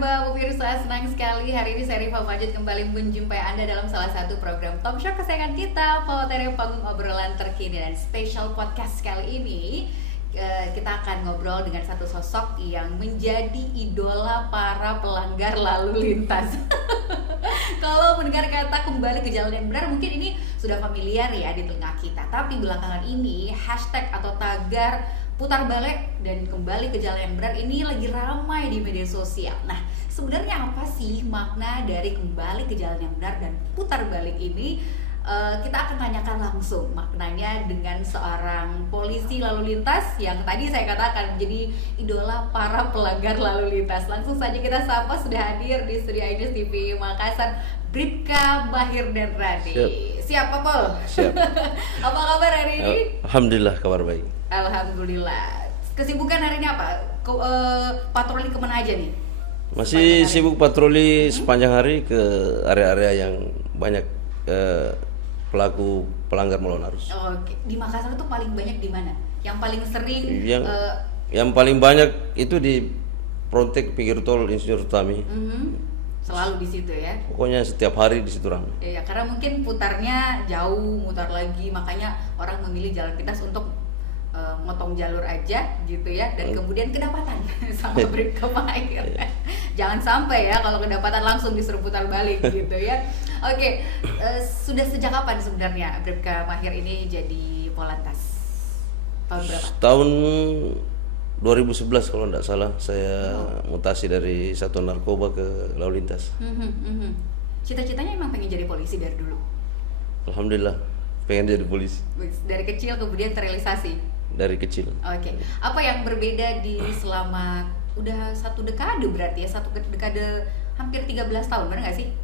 Mbak pemirsa, senang sekali hari ini saya Rifa Majid kembali menjumpai Anda dalam salah satu program talk show kesayangan kita, Poteri Panggung Obrolan Terkini. Dan special podcast kali ini kita akan ngobrol dengan satu sosok yang menjadi idola para pelanggar lalu lintas. Kalau mendengar kata kembali ke jalan yang benar, mungkin ini sudah familiar ya di telinga kita. Tapi belakangan ini hashtag atau tagar putar balik dan kembali ke jalan yang benar ini lagi ramai di media sosial. Nah, sebenarnya apa sih makna dari kembali ke jalan yang benar dan putar balik ini? Kita akan tanyakan langsung maknanya dengan seorang polisi lalu lintas yang tadi saya katakan menjadi idola para pelanggar lalu lintas. Langsung saja kita sapa, sudah hadir di studio Ainus TV Makassar, Bribka Mahir dan Rani. Siap Pak Pol? Siap. Apa kabar hari ini? Alhamdulillah, kabar baik. Alhamdulillah. Kesibukan hari ini apa? Patroli kemana aja nih? Masih sibuk patroli sepanjang hari ke area-area yang banyak pelaku pelanggar melawan arus. Oke. Di Makassar tuh paling banyak di mana? Yang paling sering? Yang paling banyak itu di Frontek pinggir tol Insinyur Utami. Selalu di situ ya? Pokoknya setiap hari di situ ramai. Iya, karena mungkin putarnya jauh, mutar lagi, makanya orang memilih jalan pintas untuk motong jalur aja gitu ya, dan kemudian kedapatan sama Bribka Mahir. Jangan sampai ya kalau kedapatan langsung disuruh putar balik gitu ya. Oke, sudah sejak kapan sebenarnya Bribka Mahir ini jadi Polantas? Tahun berapa? Tahun 2011 kalau tidak salah saya mutasi dari satuan narkoba ke lalu lintas. Cita-citanya emang pengen jadi polisi dari dulu? Alhamdulillah pengen jadi polisi. Dari kecil kemudian terrealisasi? Dari kecil. Oke. Apa yang berbeda di selama udah satu dekade berarti ya, satu dekade hampir 13 tahun, benar nggak sih?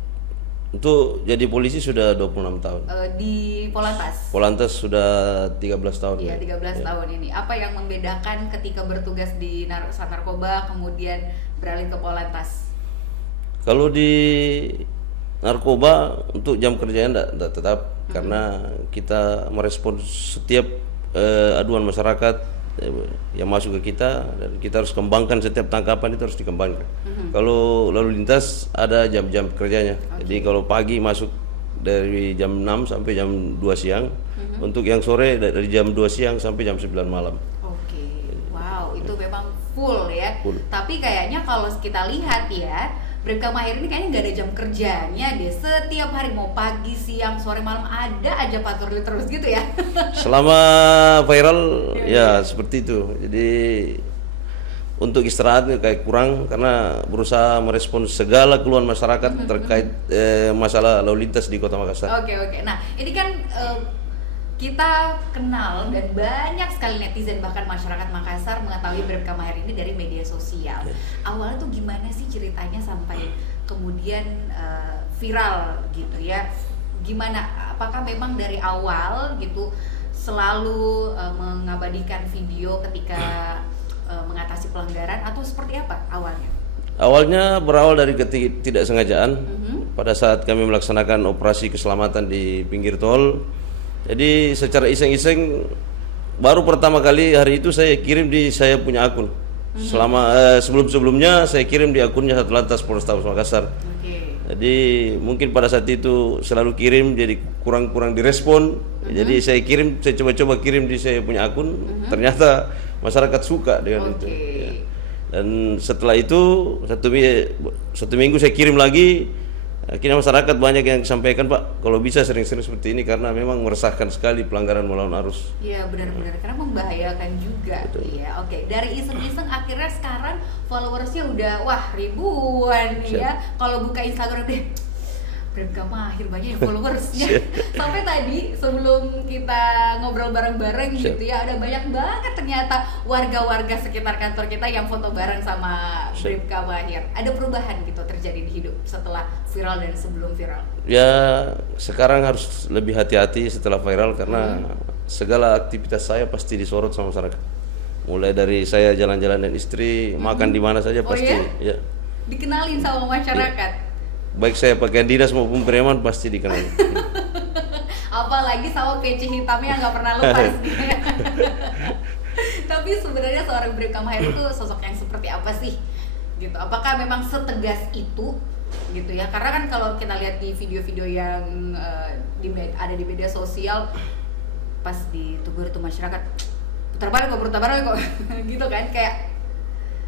Untuk jadi polisi sudah 26 tahun. Di Polantas? Polantas sudah 13 tahun. Iya, 13 tahun ini. Apa yang membedakan ketika bertugas di Sat Narkoba kemudian beralih ke Polantas? Kalau di narkoba untuk jam kerjanya tidak tetap, karena kita merespon setiap aduan masyarakat yang masuk ke kita, dan kita harus kembangkan setiap tangkapan itu harus dikembangkan. Kalau lalu lintas ada jam-jam kerjanya. Jadi kalau pagi masuk dari jam 6 sampai jam 2 siang, untuk yang sore dari jam 2 siang sampai jam 9 malam. Oke. Wow, itu memang full ya. Full. Tapi kayaknya kalau kita lihat ya, Bribka Mahir ini kayaknya nggak ada jam kerjanya deh. Setiap hari mau pagi, siang, sore, malam ada aja patroli terus gitu ya. Selama viral ya seperti itu. Jadi untuk istirahat kayak kurang, karena berusaha merespon segala keluhan masyarakat terkait masalah lalu lintas di Kota Makassar. Oke. Nah, ini kan kita kenal dan banyak sekali netizen bahkan masyarakat Makassar mengetahui Bribka Mahir ini dari media sosial. Awalnya tuh gimana sih ceritanya sampai kemudian viral gitu ya? Gimana? Apakah memang dari awal gitu selalu mengabadikan video ketika mengatasi pelanggaran, atau seperti apa awalnya? Awalnya berawal dari ketidaksengajaan pada saat kami melaksanakan operasi keselamatan di pinggir tol. Jadi secara iseng-iseng baru pertama kali hari itu saya kirim di saya punya akun. Selama sebelum-sebelumnya saya kirim di akunnya Satlantas Polrestabes Makassar. Jadi mungkin pada saat itu selalu kirim, jadi kurang direspon. Jadi saya coba-coba kirim di saya punya akun. Ternyata masyarakat suka dengan itu. Ya. Dan setelah itu satu minggu saya kirim lagi. Akhirnya masyarakat banyak yang sampaikan, Pak, kalau bisa sering-sering seperti ini karena memang meresahkan sekali pelanggaran melawan arus. Iya, benar-benar, karena membahayakan juga. Iya, oke. Dari iseng-iseng akhirnya sekarang followersnya udah ribuan nih ya. Kalau buka Instagram deh, Bribka Mahir banyak yang followersnya. Sampai tadi sebelum kita ngobrol bareng-bareng gitu ya, ada banyak banget ternyata warga-warga sekitar kantor kita yang foto bareng sama Bribka Mahir. Ada perubahan gitu terjadi di hidup setelah viral dan sebelum viral? Ya, sekarang harus lebih hati-hati setelah viral karena segala aktivitas saya pasti disorot sama masyarakat. Mulai dari saya jalan-jalan dan istri, makan di mana saja pasti. Ya? Dikenalin sama masyarakat. Baik saya pakaian dinas maupun preman pasti dikenal. Apalagi sama peci hitamnya nggak pernah lepas. Tapi sebenarnya seorang Bribka Mahir itu sosok yang seperti apa sih? gitu. Apakah memang setegas itu gitu ya? Karena kan kalau kita lihat di video-video yang ada di media sosial, pas ditegur itu masyarakat putar balik kok gitu kan, kayak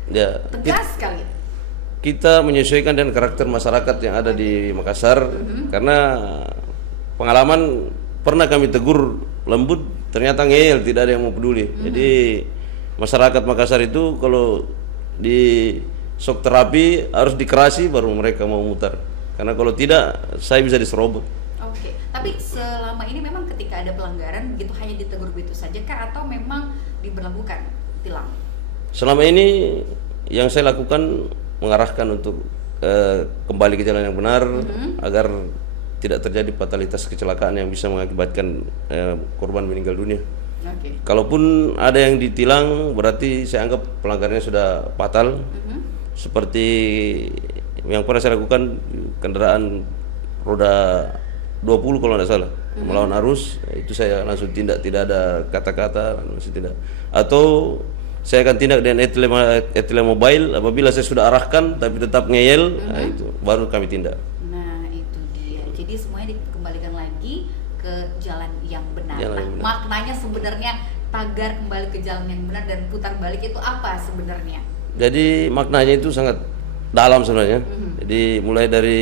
Ya, tegas sekali. kita menyesuaikan dengan karakter masyarakat yang ada di Makassar, karena pengalaman pernah kami tegur lembut, ternyata ngeyel, tidak ada yang mau peduli. Jadi masyarakat Makassar itu kalau di shock terapi harus dikerasi baru mereka mau mutar, karena kalau tidak saya bisa diserobot. Oke, tapi selama ini memang ketika ada pelanggaran begitu hanya ditegur begitu saja kah, atau memang diberlakukan tilang? Selama ini yang saya lakukan mengarahkan untuk kembali ke jalan yang benar, agar tidak terjadi fatalitas kecelakaan yang bisa mengakibatkan korban meninggal dunia. Oke. Kalaupun ada yang ditilang, berarti saya anggap pelanggarannya sudah fatal. Seperti yang pernah saya lakukan, kendaraan roda 20 kalau tidak salah, melawan arus, itu saya langsung tindak, tidak ada kata-kata, langsung tindak. Atau saya akan tindak dengan etle mobile apabila saya sudah arahkan tapi tetap ngeyel, nah itu baru kami tindak. Nah itu dia, jadi semuanya dikembalikan lagi ke jalan yang benar. Jalan yang benar. Maknanya sebenarnya tagar kembali ke jalan yang benar dan putar balik itu apa sebenarnya? Jadi maknanya itu sangat dalam sebenarnya. Jadi mulai dari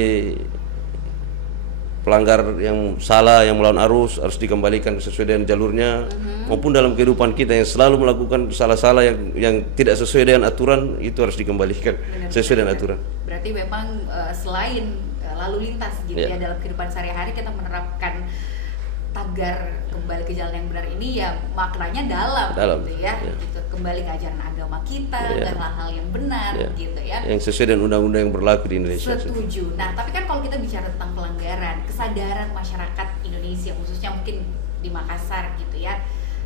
pelanggar yang salah, yang melawan arus harus dikembalikan sesuai dengan jalurnya, maupun dalam kehidupan kita yang selalu melakukan salah-salah yang tidak sesuai dengan aturan, itu harus dikembalikan sesuai dengan aturan. Berarti memang selain lalu lintas gitu ya, dalam kehidupan sehari-hari kita menerapkan tagar kembali ke jalan yang benar ini, ya maknanya dalam gitu ya, gitu. Kembali ke ajaran agama kita, dan hal-hal yang benar gitu ya, yang sesuai dengan undang-undang yang berlaku di Indonesia. Setuju. Nah tapi kan kalau kita bicara tentang pelanggaran, kesadaran masyarakat Indonesia khususnya mungkin di Makassar gitu ya,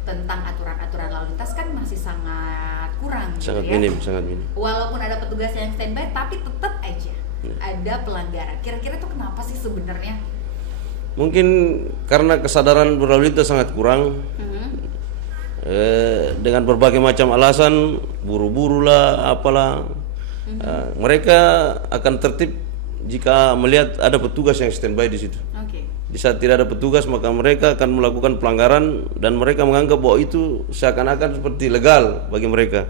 tentang aturan-aturan lalu lintas kan masih sangat kurang, sangat gitu ya. minim, sangat minim. Walaupun ada petugas yang standby, tapi tetap aja ada pelanggaran. Kira-kira itu kenapa sih sebenarnya? Mungkin karena kesadaran berlalu lintas sangat kurang, dengan berbagai macam alasan, buru-buru lah, apalah. Mereka akan tertib jika melihat ada petugas yang standby di situ. Di saat tidak ada petugas, maka mereka akan melakukan pelanggaran, dan mereka menganggap bahwa itu seakan-akan seperti legal bagi mereka.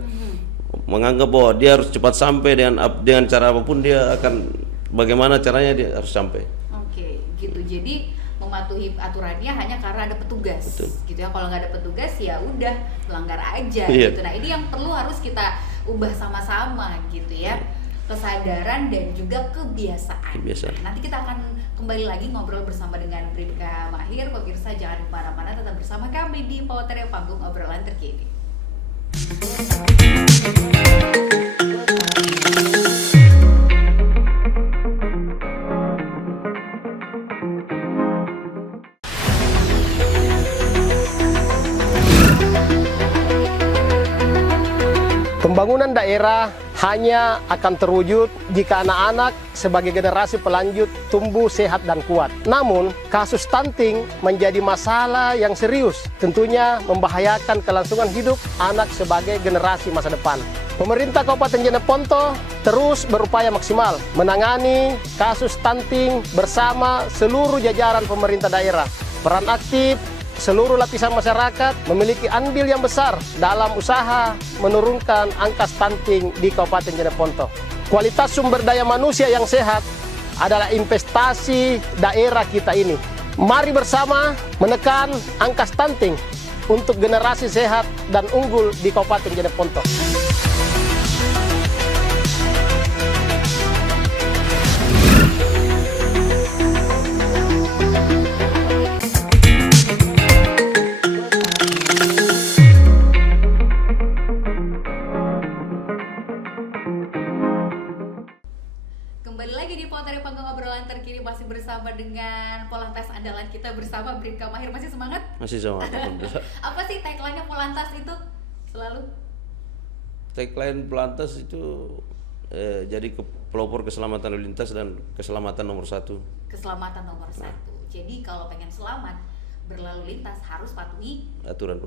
Menganggap bahwa dia harus cepat sampai dengan cara apapun, dia akan bagaimana caranya dia harus sampai. Gitu. Jadi mematuhi aturannya hanya karena ada petugas. Betul. Gitu ya. Kalau nggak ada petugas ya udah melanggar aja gitu. Nah, ini yang perlu harus kita ubah sama-sama gitu ya. Kesadaran dan juga kebiasaan. Nanti kita akan kembali lagi ngobrol bersama dengan Bribka Mahir. Pemirsa jangan kemana-mana, tetap bersama kami di Potere Panggung Obrolan Terkini. Pembangunan daerah hanya akan terwujud jika anak-anak sebagai generasi pelanjut tumbuh sehat dan kuat. Namun, kasus stunting menjadi masalah yang serius, tentunya membahayakan kelangsungan hidup anak sebagai generasi masa depan. Pemerintah Kabupaten Jeneponto terus berupaya maksimal menangani kasus stunting bersama seluruh jajaran pemerintah daerah. Peran aktif seluruh lapisan masyarakat memiliki andil yang besar dalam usaha menurunkan angka stunting di Kabupaten Jeneponto. Kualitas sumber daya manusia yang sehat adalah investasi daerah kita ini. Mari bersama menekan angka stunting untuk generasi sehat dan unggul di Kabupaten Jeneponto. Kembali lagi di Potere Panggung Obrolan Terkini, masih bersama dengan Polantas andalan kita bersama Bribka Mahir. Masih semangat? Masih semangat. Apa sih tagline-nya Polantas itu selalu? Tagline Polantas itu jadi pelopor keselamatan lalu lintas dan keselamatan nomor 1. Keselamatan nomor 1. Jadi kalau pengen selamat berlalu lintas harus patuhi aturan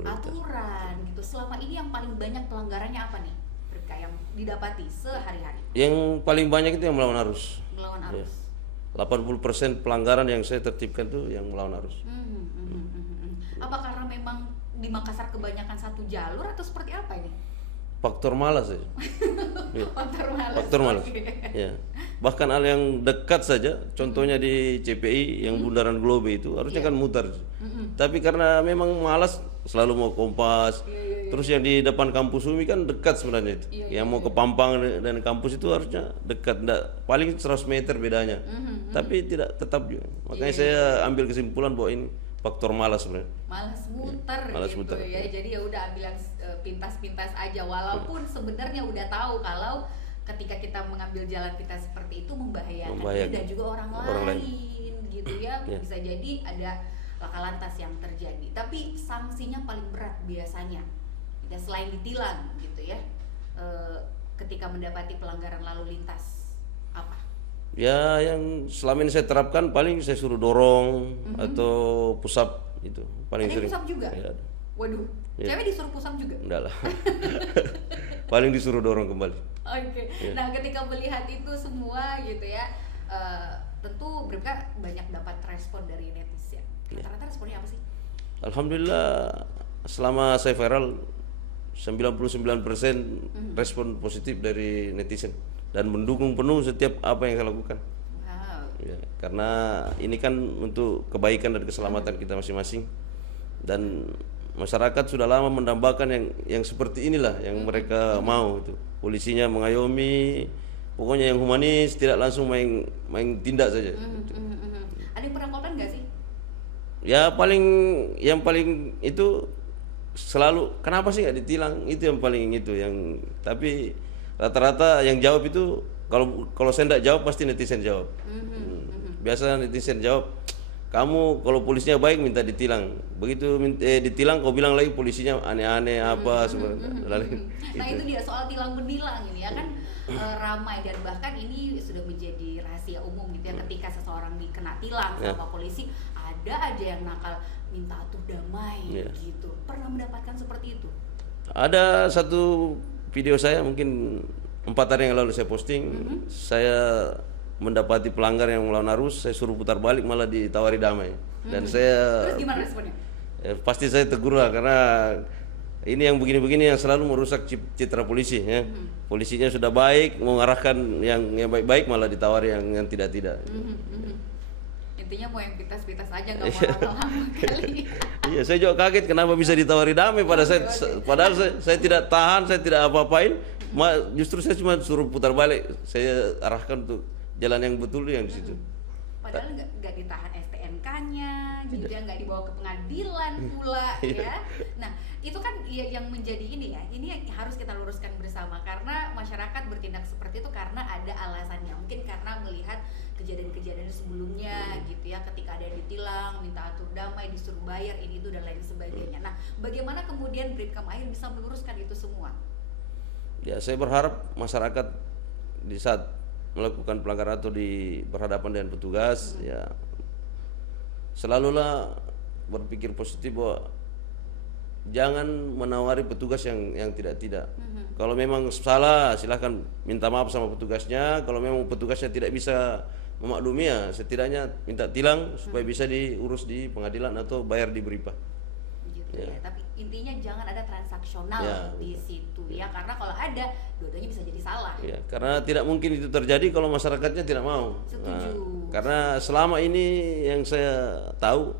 gitu. Selama ini yang paling banyak pelanggarannya apa nih, Bribka, yang didapati sehari-hari? Yang paling banyak itu yang melawan arus. Melawan Ya. arus. 80% pelanggaran yang saya tertibkan itu yang melawan arus. Apa karena memang di Makassar kebanyakan satu jalur atau seperti apa ini? Faktor malas saja. Ya. Faktor malas. Faktor malas. Oke. Ya. Bahkan hal yang dekat saja, contohnya di CPI yang bundaran Globe itu harusnya kan mutar. Tapi karena memang malas selalu mau kompas. Terus yang di depan kampus UMI kan dekat sebenarnya itu. Yang mau ke Pampang dan kampus itu harusnya dekat, paling 100 meter bedanya. Tapi tidak tetap juga. Makanya saya ambil kesimpulan bahwa ini faktor malas sebenarnya. Malas muter Malas gitu muter. ya. Jadi ya udah ambil yang pintas-pintas aja, walaupun sebenarnya udah tahu kalau ketika kita mengambil jalan kita seperti itu membahayakan diri dan juga orang lain gitu ya. Bisa jadi ada laka lantas yang terjadi. Tapi sanksinya paling berat biasanya ya, selain ditilang gitu ya, ketika mendapati pelanggaran lalu lintas apa? Ya, yang selama ini saya terapkan paling saya suruh dorong atau push up itu paling Ada sering. push up juga? Ya, Waduh, cewek disuruh push up juga? enggak lah. Paling disuruh dorong kembali. Oke. Nah, ketika melihat itu semua gitu ya, tentu Bribka banyak dapat respon dari netizen. Rata-rata responnya apa sih? Alhamdulillah selama saya viral 99% respon positif dari netizen dan mendukung penuh setiap apa yang saya lakukan. Wow. Ya, karena ini kan untuk kebaikan dan keselamatan kita masing-masing, dan masyarakat sudah lama mendambakan yang seperti inilah yang mereka mau itu. Polisinya mengayomi, pokoknya yang humanis, tidak langsung main tindak saja. Ada yang pernah komplain nggak sih? Ya yang paling itu selalu kenapa sih nggak ditilang, itu yang paling itu yang, tapi rata-rata yang jawab itu kalau saya tidak jawab pasti netizen jawab. Biasa netizen jawab, kamu kalau polisinya baik minta ditilang, begitu ditilang kau bilang lagi polisinya aneh-aneh apa sebenarnya. Nah itu dia soal tilang menilang ini ya kan, ramai dan bahkan ini sudah menjadi rahasia umum gitu ya, ketika seseorang dikena tilang sama polisi ada aja yang nakal minta atuh damai gitu. Pernah mendapatkan seperti itu? Ada satu video saya mungkin 4 hari yang lalu saya posting, saya mendapati pelanggar yang melawan arus, saya suruh putar balik malah ditawari damai. Dan saya Terus gimana responnya? Pasti saya tegur lah, karena ini yang begini-begini yang selalu merusak citra polisi ya. Polisinya sudah baik, mau mengarahkan yang baik-baik malah ditawari yang tidak-tidak. Intinya mau yang pintas-pintas aja, nggak mau lama-lama kali. Iya, saya juga kaget kenapa bisa ditawari damai padahal saya tidak tahan, saya tidak apa-apain, justru saya cuma suruh putar balik, saya arahkan untuk jalan yang betul yang di situ. Padahal nggak ditahan STNK-nya, gitu ya, nggak dibawa ke pengadilan pula ya. Nah itu kan yang menjadi ini ya, ini yang harus kita luruskan bersama, karena masyarakat bertindak seperti itu karena ada alasannya, mungkin karena melihat kejadian-kejadian sebelumnya gitu ya, ketika ada yang ditilang, minta atur damai, disuruh bayar ini itu dan lain sebagainya. Nah bagaimana kemudian Bribka Mahir bisa meluruskan itu semua? Ya, saya berharap masyarakat di saat melakukan pelanggaran atau berhadapan dengan petugas ya selalulah berpikir positif bahwa jangan menawari petugas yang tidak. Kalau memang salah silahkan minta maaf sama petugasnya. Kalau memang petugasnya tidak bisa memaklumi ya setidaknya minta tilang supaya bisa diurus di pengadilan atau bayar di Beripa. Gitu ya. Tapi intinya jangan ada transaksional di situ ya, karena kalau ada dua-duanya bisa jadi salah. Ya, karena tidak mungkin itu terjadi kalau masyarakatnya tidak mau. Setuju. Karena selama ini yang saya tahu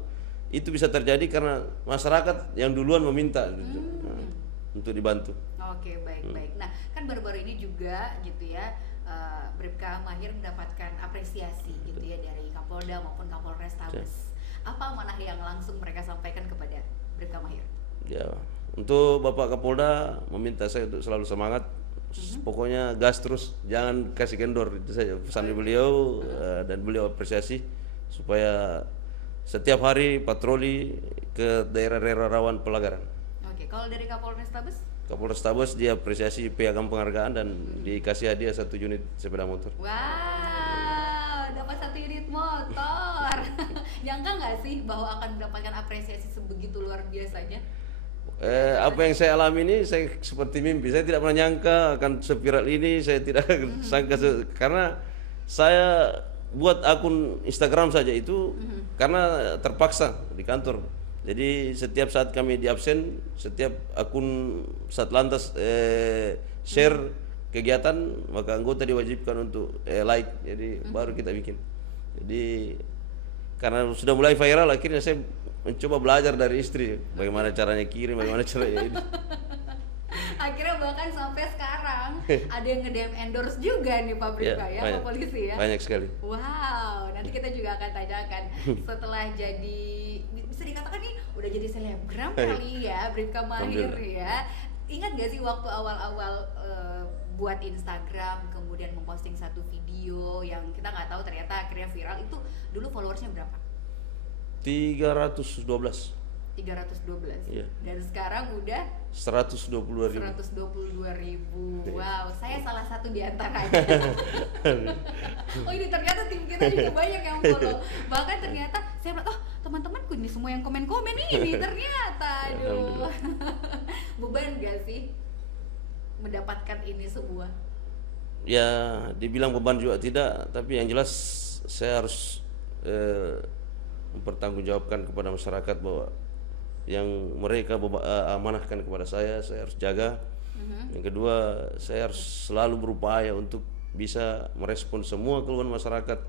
itu bisa terjadi karena masyarakat yang duluan meminta gitu, untuk dibantu. Oke, baik. Nah, kan baru-baru ini juga gitu ya, Bribka Mahir mendapatkan apresiasi gitu ya dari Kapolda maupun Kapolres Tabes. Apa amanah yang langsung mereka sampaikan kepada Bribka Mahir? Ya, untuk Bapak Kapolda meminta saya untuk selalu semangat. Pokoknya gas terus, jangan kasih kendor, itu saja pesan beliau. Dan beliau apresiasi supaya setiap hari patroli ke daerah-daerah rawan pelanggaran. Oke, kalau dari Kapolres Tabes? Kapolres Tabes dia apresiasi piagam penghargaan dan dikasih hadiah 1 unit sepeda motor. Wow, dapat 1 unit motor. Nyangka nggak sih bahwa akan mendapatkan apresiasi sebegitu luar biasanya? apa yang saya alami ini saya seperti mimpi. Saya tidak pernah nyangka akan seviral ini. Saya tidak sangka karena saya buat akun Instagram saja itu karena terpaksa di kantor. Jadi setiap saat kami di absen, setiap akun Satlantas share kegiatan, maka anggota diwajibkan untuk like. Jadi baru kita bikin. Jadi karena sudah mulai viral, akhirnya saya mencoba belajar dari istri bagaimana caranya kirim, bagaimana caranya ini. Akhirnya bahkan sampai sekarang ada yang nge-DM endorse juga nih Pak Bribka ya, Pak Polisi ya. Banyak sekali. Wow, nanti kita juga akan tanyakan setelah jadi, bisa dikatakan nih udah jadi selebgram kali ya Bribka Mahir ya. Ingat gak sih waktu awal-awal buat Instagram, kemudian memposting satu video yang kita nggak tahu ternyata akhirnya viral, itu dulu followersnya berapa? 312. Iya. Dan sekarang udah 122.000. Wow, saya salah satu di antaranya. Oh ini ternyata tim kita juga banyak yang follow. Bahkan ternyata saya bilang, oh teman-temanku ini semua yang komen-komen ini ternyata. Aduh. Beban gak sih mendapatkan ini semua? Ya, dibilang beban juga tidak, tapi yang jelas saya harus mempertanggungjawabkan kepada masyarakat bahwa yang mereka amanahkan kepada saya harus jaga. Yang kedua, saya harus selalu berupaya untuk bisa merespon semua keluhan masyarakat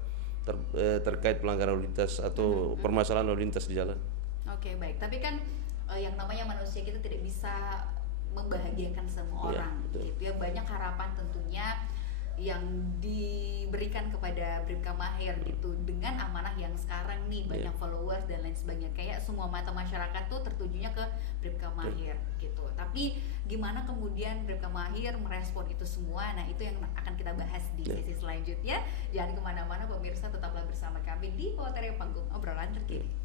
terkait pelanggaran lalu lintas atau permasalahan lalu lintas di jalan. Oke, baik. Tapi kan yang namanya manusia kita tidak bisa membahagiakan semua orang, gitu ya. Banyak harapan tentunya yang diberikan kepada Bribka Mahir gitu, dengan amanah yang sekarang nih banyak followers dan lain sebagainya, kayak semua mata masyarakat tuh tertujunya ke Bribka Mahir gitu. Tapi gimana kemudian Bribka Mahir merespon itu semua? Nah itu yang akan kita bahas di sesi selanjutnya. Jangan kemana-mana pemirsa, tetaplah bersama kami di Potere Panggung Obrolan Terkini.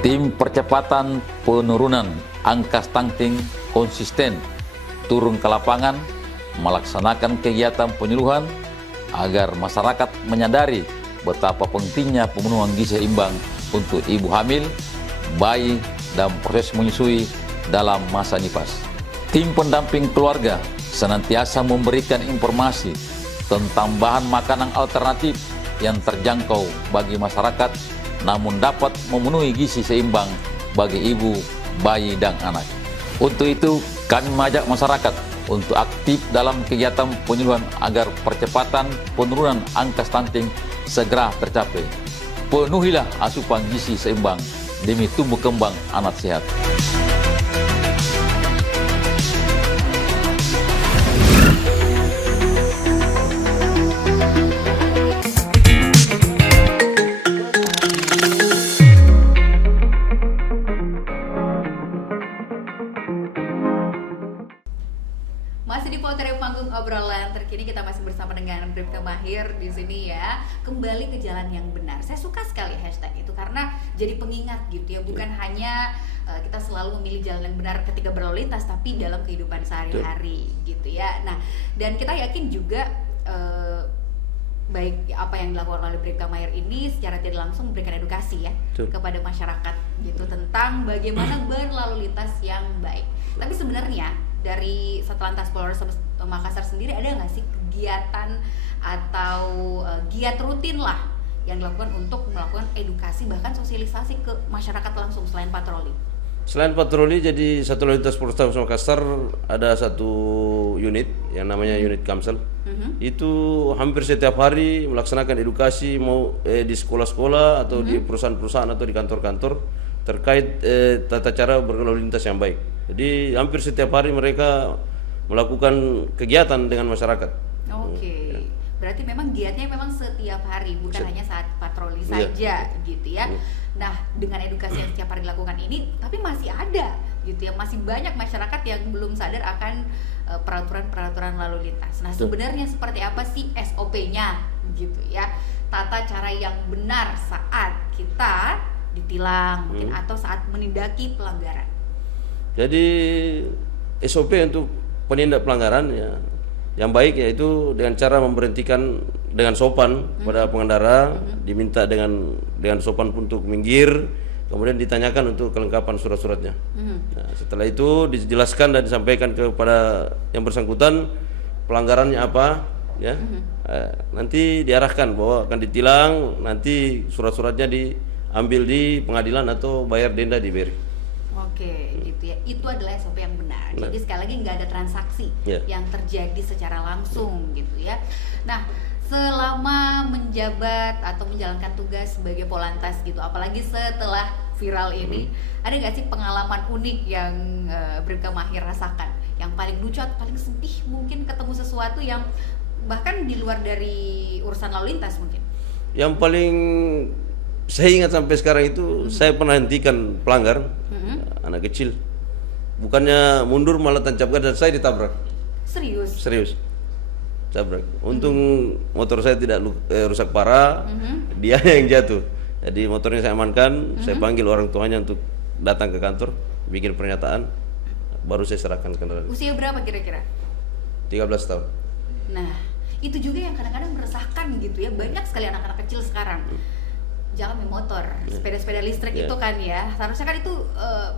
Tim percepatan penurunan angka stunting konsisten turun ke lapangan melaksanakan kegiatan penyuluhan agar masyarakat menyadari betapa pentingnya pemenuhan gizi seimbang untuk ibu hamil, bayi, dan proses menyusui dalam masa nifas. Tim pendamping keluarga senantiasa memberikan informasi tentang bahan makanan alternatif yang terjangkau bagi masyarakat namun dapat memenuhi gizi seimbang bagi ibu, bayi, dan anak. Untuk itu, kami mengajak masyarakat untuk aktif dalam kegiatan penyuluhan agar percepatan penurunan angka stunting segera tercapai. Penuhilah asupan gizi seimbang demi tumbuh kembang anak sehat. Masih di Potere Panggung Obrolan Terkini, kita masih bersama dengan Bribka Mahir di sini ya. Kembali ke jalan yang benar. Saya suka sekali hashtag itu karena jadi pengingat gitu ya. Bukan hanya kita selalu memilih jalan yang benar ketika berlalu lintas, tapi dalam kehidupan sehari-hari gitu ya. Nah, dan kita yakin juga baik apa yang dilakukan oleh Bribka Mahir ini secara tidak langsung memberikan edukasi ya kepada masyarakat gitu tentang bagaimana berlalu lintas yang baik. Tapi sebenarnya dari Satlantas Polres Makassar sendiri ada nggak sih kegiatan atau giat rutin lah yang dilakukan untuk melakukan edukasi bahkan sosialisasi ke masyarakat langsung selain patroli? Selain patroli, jadi Satuan Lalu Lintas Polrestabes Makassar ada satu unit yang namanya unit Kamsel. Itu hampir setiap hari melaksanakan edukasi mau di sekolah-sekolah atau di perusahaan-perusahaan atau di kantor-kantor terkait tata cara berlalu lintas yang baik. Jadi hampir setiap hari mereka melakukan kegiatan dengan masyarakat. Oke. Berarti memang giatnya memang setiap hari, bukan hanya saat patroli saja gitu ya. Nah, dengan edukasi yang setiap hari dilakukan ini, tapi masih ada gitu ya, masih banyak masyarakat yang belum sadar akan peraturan-peraturan lalu lintas. Nah, sebenarnya seperti apa sih SOP-nya gitu ya? Tata cara yang benar saat kita ditilang mungkin atau saat menindaki pelanggaran? Jadi SOP untuk penindak pelanggaran ya, yang baik yaitu dengan cara memberhentikan dengan sopan pada pengendara, diminta dengan sopan untuk minggir, kemudian ditanyakan untuk kelengkapan surat-suratnya. Nah, setelah itu dijelaskan dan disampaikan kepada yang bersangkutan pelanggarannya apa, ya. Nanti diarahkan bahwa akan ditilang, nanti surat-suratnya diambil di pengadilan atau bayar denda di BRI. Oke, gitu ya. Itu adalah SOP yang benar. Nah. Jadi sekali lagi nggak ada transaksi yang terjadi secara langsung gitu ya. Nah, selama menjabat atau menjalankan tugas sebagai Polantas gitu, apalagi setelah viral ini, ada nggak sih pengalaman unik yang Bribka Mahir rasakan? Yang paling lucu atau paling sedih, mungkin ketemu sesuatu yang bahkan di luar dari urusan lalu lintas mungkin? Yang paling saya ingat sampai sekarang itu saya pernah hentikan pelanggar, anak kecil, bukannya mundur malah tancap gas dan saya ditabrak. Serius tabrak. Untung motor saya tidak rusak parah, dia yang jatuh. Jadi motornya saya amankan, saya panggil orang tuanya untuk datang ke kantor, bikin pernyataan, baru saya serahkan kendaraan. Usia berapa kira-kira? 13 tahun. Nah, itu juga yang kadang-kadang meresahkan gitu ya. Banyak sekali anak-anak kecil sekarang jalan main motor, sepeda-sepeda listrik itu kan ya. Seharusnya kan itu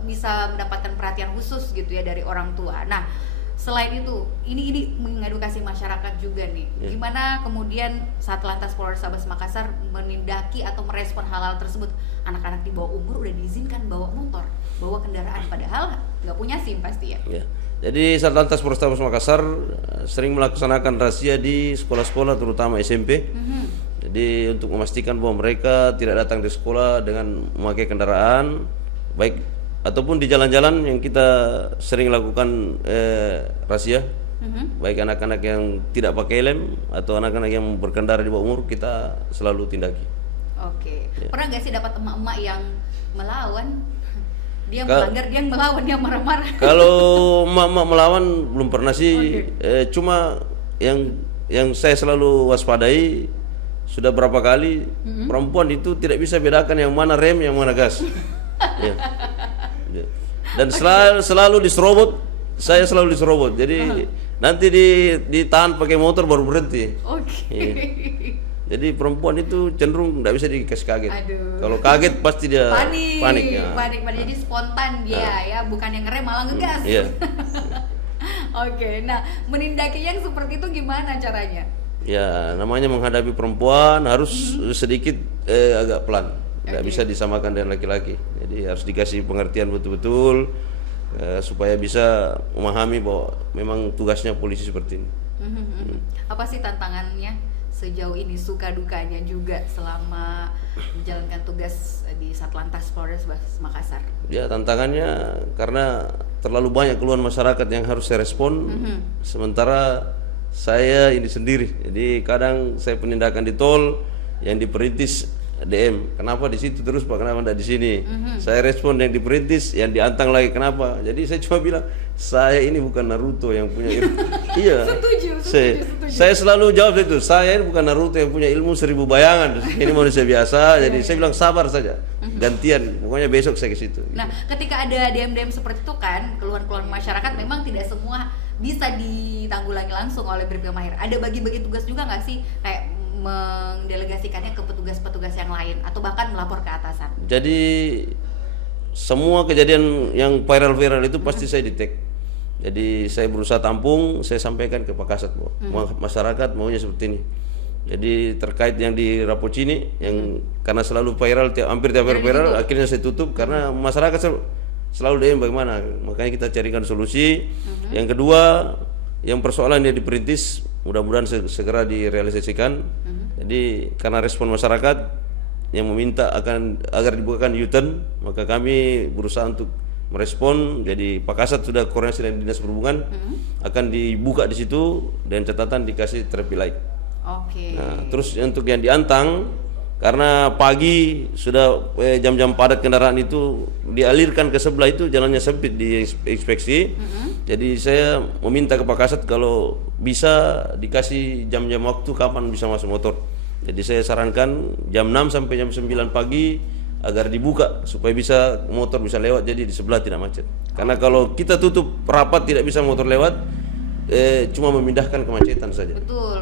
bisa mendapatkan perhatian khusus gitu ya dari orang tua. Nah, selain itu, ini mengedukasi masyarakat juga nih. Gimana kemudian Satlantas Polrestabes Makassar menindaki atau merespon hal-hal tersebut? Anak-anak di bawah umur udah diizinkan bawa motor, bawa kendaraan, padahal nggak punya SIM pasti ya. Jadi Satlantas Polrestabes Makassar sering melaksanakan razia di sekolah-sekolah terutama SMP. Jadi untuk memastikan bahwa mereka tidak datang di sekolah dengan memakai kendaraan, baik ataupun di jalan-jalan yang kita sering lakukan razia, baik anak-anak yang tidak pakai helm atau anak-anak yang berkendara di bawah umur, kita selalu tindaki. Oke. Pernah nggak sih dapat emak-emak yang melawan? Dia melanggar, dia melawan, dia marah-marah. Kalau emak-emak melawan belum pernah sih. Cuma yang saya selalu waspadai sudah berapa kali perempuan itu tidak bisa bedakan yang mana rem, yang mana gas. Dan selalu diserobot, saya selalu diserobot. Jadi nanti ditahan pakai motor baru berhenti. Jadi perempuan itu cenderung tidak bisa dikasih kaget. Kalau kaget pasti dia panik. Jadi spontan dia ya, bukan yang ngerem malah ngegas. Oke, nah menindaki yang seperti itu gimana caranya? Ya, namanya menghadapi perempuan harus sedikit agak pelan. Tidak bisa disamakan dengan laki-laki. Jadi harus dikasih pengertian betul-betul supaya bisa memahami bahwa memang tugasnya polisi seperti ini. Apa sih tantangannya sejauh ini, suka dukanya juga selama menjalankan tugas di Satlantas Polres Makassar? Ya, tantangannya karena terlalu banyak keluhan masyarakat yang harus saya respon, sementara saya ini sendiri. Jadi kadang saya penindakan di tol yang diperintis DM, kenapa di situ terus Pak, kenapa tidak di sini? Saya respon yang diperintis, yang diantang lagi kenapa? Jadi saya cuma bilang, saya ini bukan Naruto yang punya ilmu. Setuju. Saya selalu jawab itu, saya ini bukan Naruto yang punya ilmu 1000 bayangan. Ini manusia biasa. Jadi saya bilang sabar saja, gantian. Pokoknya besok saya ke situ. Nah, ketika ada DM seperti itu kan, keluhan-keluhan masyarakat memang tidak semua bisa ditanggulangi langsung oleh Bribka Mahir. Ada bagi-bagi tugas juga nggak sih, kayak mendelegasikannya ke petugas-petugas yang lain atau bahkan melapor ke atasan? Jadi semua kejadian yang viral-viral itu pasti saya detect. Jadi saya berusaha tampung, saya sampaikan ke Pak Kasat bahwa masyarakat maunya seperti ini. Jadi terkait yang di Rapocini yang karena selalu viral, hampir tiap hari viral, akhirnya saya tutup karena masyarakat selalu DM bagaimana, makanya kita carikan solusi. Yang kedua, yang persoalan yang diperintis mudah-mudahan segera direalisasikan. Jadi karena respon masyarakat yang meminta agar dibukakan U-turn, maka kami berusaha untuk merespon. Jadi Pak Kasat sudah koordinasi dengan Dinas Perhubungan, akan dibuka di situ dan catatan dikasih traffic light. Nah, terus untuk yang diantang, karena pagi sudah jam-jam padat kendaraan itu dialirkan ke sebelah itu, jalannya sempit di inspeksi. Jadi saya meminta ke Pak Kasat kalau bisa dikasih jam-jam waktu kapan bisa masuk motor. Jadi saya sarankan jam 6 sampai jam 9 pagi agar dibuka supaya bisa motor bisa lewat, jadi di sebelah tidak macet. Karena kalau kita tutup rapat tidak bisa motor lewat, cuma memindahkan kemacetan saja. Betul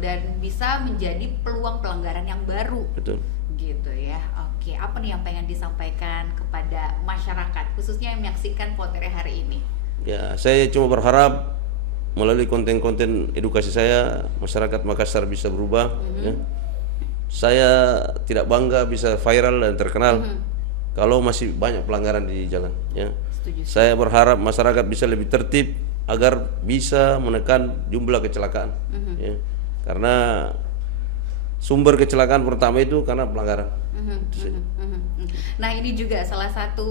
dan bisa menjadi peluang pelanggaran yang baru. Betul. Gitu ya. Oke, apa nih yang pengen disampaikan kepada masyarakat khususnya yang menyaksikan Potere hari ini? Ya, saya cuma berharap melalui konten-konten edukasi saya masyarakat Makassar bisa berubah. Ya. Saya tidak bangga bisa viral dan terkenal kalau masih banyak pelanggaran di jalan. Ya. Setuju. Saya berharap masyarakat bisa lebih tertib agar bisa menekan jumlah kecelakaan. Ya. Karena sumber kecelakaan pertama itu karena pelanggaran. Nah, ini juga salah satu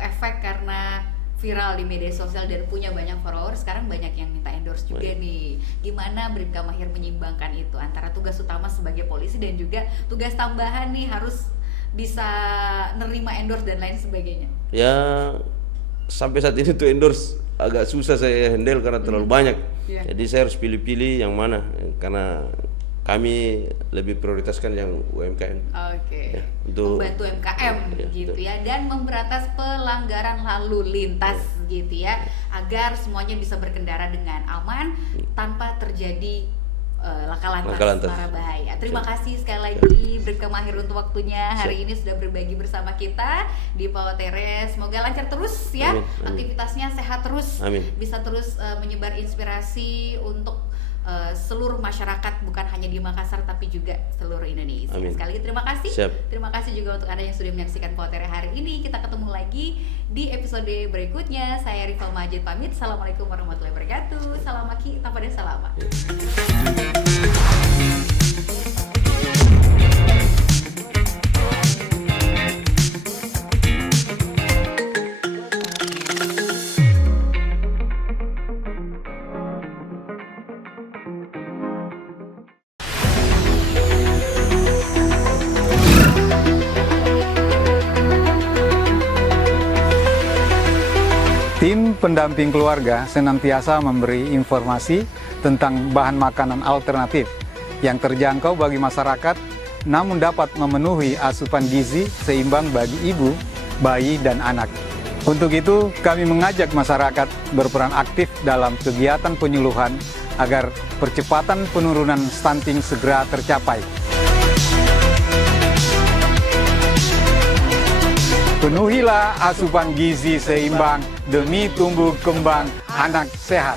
efek karena viral di media sosial dan punya banyak followers, sekarang banyak yang minta endorse juga nih. Gimana Bribka Mahir menyeimbangkan itu antara tugas utama sebagai polisi dan juga tugas tambahan nih harus bisa nerima endorse dan lain sebagainya? Ya, sampai saat ini tuh endorse agak susah saya handle karena terlalu banyak. Jadi saya harus pilih-pilih yang mana, karena kami lebih prioritaskan yang UMKM. Oke. Ya, untuk membantu UMKM gitu ya, dan memberantas pelanggaran lalu lintas gitu ya, agar semuanya bisa berkendara dengan aman tanpa terjadi laka lantas para bahaya. Terima kasih sekali lagi Bribka Mahir untuk waktunya hari ini sudah berbagi bersama kita di Potere. Semoga lancar terus ya. Aktivitasnya sehat terus. Bisa terus menyebar inspirasi untuk seluruh masyarakat, bukan hanya di Makassar tapi juga seluruh Indonesia. Sekali lagi terima kasih. Terima kasih juga untuk Anda yang sudah menyaksikan Potere hari ini. Kita ketemu lagi di episode berikutnya. Saya Rifa Majid pamit. Assalamualaikum warahmatullahi wabarakatuh. Salam maki, tapada salama. Tim pendamping keluarga senantiasa memberi informasi tentang bahan makanan alternatif yang terjangkau bagi masyarakat, namun dapat memenuhi asupan gizi seimbang bagi ibu, bayi, dan anak. Untuk itu, kami mengajak masyarakat berperan aktif dalam kegiatan penyuluhan agar percepatan penurunan stunting segera tercapai. Penuhilah asupan gizi seimbang demi tumbuh kembang anak sehat.